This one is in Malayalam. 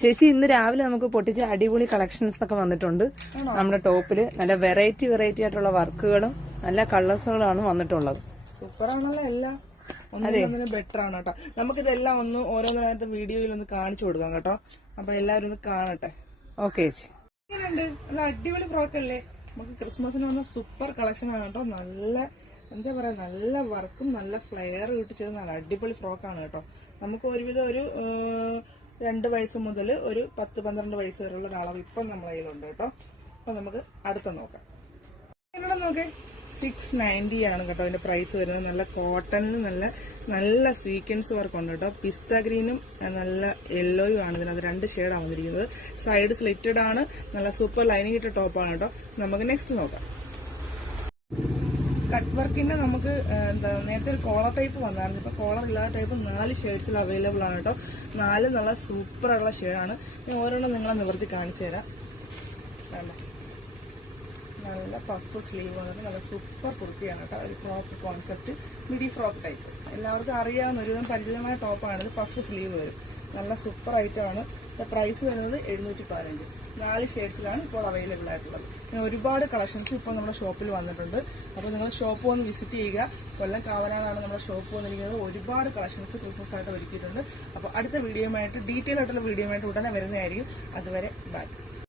ചേച്ചി ഇന്ന് രാവിലെ നമുക്ക് പൊട്ടിച്ച അടിപൊളി കളക്ഷൻസ് ഒക്കെ വന്നിട്ടുണ്ട് നമ്മുടെ ടോപ്പില്. നല്ല വെറൈറ്റി ആയിട്ടുള്ള വർക്കുകളും നല്ല കളേഴ്സുകളാണ് വന്നിട്ടുള്ളത്. സൂപ്പർ ആണല്ലോ എല്ലാം. ഒന്നിനൊന്നിനും ബെറ്റർ ആണ് കേട്ടോ. നമുക്കിതെല്ലാം ഒന്ന് ഓരോന്നിനകത്ത് വീഡിയോയിൽ ഒന്ന് കാണിച്ചു കൊടുക്കാം കേട്ടോ. അപ്പൊ എല്ലാവരും ഒന്ന് കാണട്ടെ. ഓക്കെ ചേച്ചി. ഇങ്ങനെയുണ്ട്, നല്ല അടിപൊളി ഫ്രോക്ക് അല്ലേ? നമുക്ക് ക്രിസ്മസിന് വന്ന സൂപ്പർ കളക്ഷൻ ആണ് കേട്ടോ. നല്ല എന്താ പറയാ, നല്ല വർക്കും നല്ല ഫ്ലെയർ ഇട്ട് ചെയ്ത് നല്ല അടിപൊളി ഫ്രോക്കാണ് കേട്ടോ. നമുക്ക് ഒരുവിധം ഒരു 2 വയസ്സ് മുതൽ ഒരു 10-12 വയസ്സ് വരെയുള്ള ഒരളവ് ഇപ്പം നമ്മളെ കയ്യിലുണ്ട് കേട്ടോ. അപ്പൊ നമുക്ക് അടുത്ത നോക്കാം. എങ്ങനെ നോക്കേ, 690 ആണ് കേട്ടോ അതിന്റെ പ്രൈസ് വരുന്നത്. നല്ല കോട്ടണിൽ നല്ല സ്വീക്വൻസ് വർക്ക് ഉണ്ട് കേട്ടോ. പിസ്ത ഗ്രീനും നല്ല യെല്ലോയും ആണ് ഇതിനകത്ത് 2 ഷെയ്ഡാണ് വന്നിരിക്കുന്നത്. സൈഡ് സ്ലിറ്റഡ് ആണ്, നല്ല സൂപ്പർ ലൈനിങ് ഇട്ട ടോപ്പാണ് കേട്ടോ. നമുക്ക് നെക്സ്റ്റ് നോക്കാം. കട്ട് വർക്കിന്റെ നമുക്ക് എന്താ നേരത്തെ ഒരു കോളർ ടൈപ്പ് വന്നായിരുന്നു. ഇപ്പൊ കോളർ ഇല്ലാത്ത ടൈപ്പ് 4 ഷെയ്ഡ്സിൽ അവൈലബിൾ ആണ് കേട്ടോ. 4 നല്ല സൂപ്പർ ആയിട്ടുള്ള ഷെയ്ഡാണ്. ഞാൻ ഓരോന്നും നിങ്ങളെ നിവർത്തി കാണിച്ചു തരാം. നല്ല പഫ് സ്ലീവ് വന്നിട്ട് നല്ല സൂപ്പർ കുർത്തിയാണ് കേട്ടോ. ഒരു frock concept, midi frock type എല്ലാവർക്കും അറിയാവുന്ന ഒരുവിധം പരിചിതമായ ടോപ്പാണ്. പഫ് സ്ലീവ് വരും, നല്ല സൂപ്പർ ഐറ്റമാണ്. പ്രൈസ് വരുന്നത് 715. 4 ഷെയ്ഡ്സിലാണ് ഇപ്പോൾ അവൈലബിൾ ആയിട്ടുള്ളത്. പിന്നെ ഒരുപാട് കളക്ഷൻസ് ഇപ്പോൾ നമ്മുടെ ഷോപ്പിൽ വന്നിട്ടുണ്ട്. അപ്പോൾ നിങ്ങൾ ഷോപ്പ് വന്ന് വിസിറ്റ് ചെയ്യുക. കൊല്ലം കാവനാടാണ് നമ്മുടെ ഷോപ്പ് വന്നിരിക്കുന്നത്. ഒരുപാട് കളക്ഷൻസ് ക്രിസ്മസ് ആയിട്ട് ഒരുക്കിയിട്ടുണ്ട്. അപ്പോൾ അടുത്ത വീഡിയോയുമായിട്ട് ഡീറ്റെയിൽ ആയിട്ടുള്ള വീഡിയോയുമായിട്ട് ഉടനെ വരുന്നതായിരിക്കും. അതുവരെ ബൈ.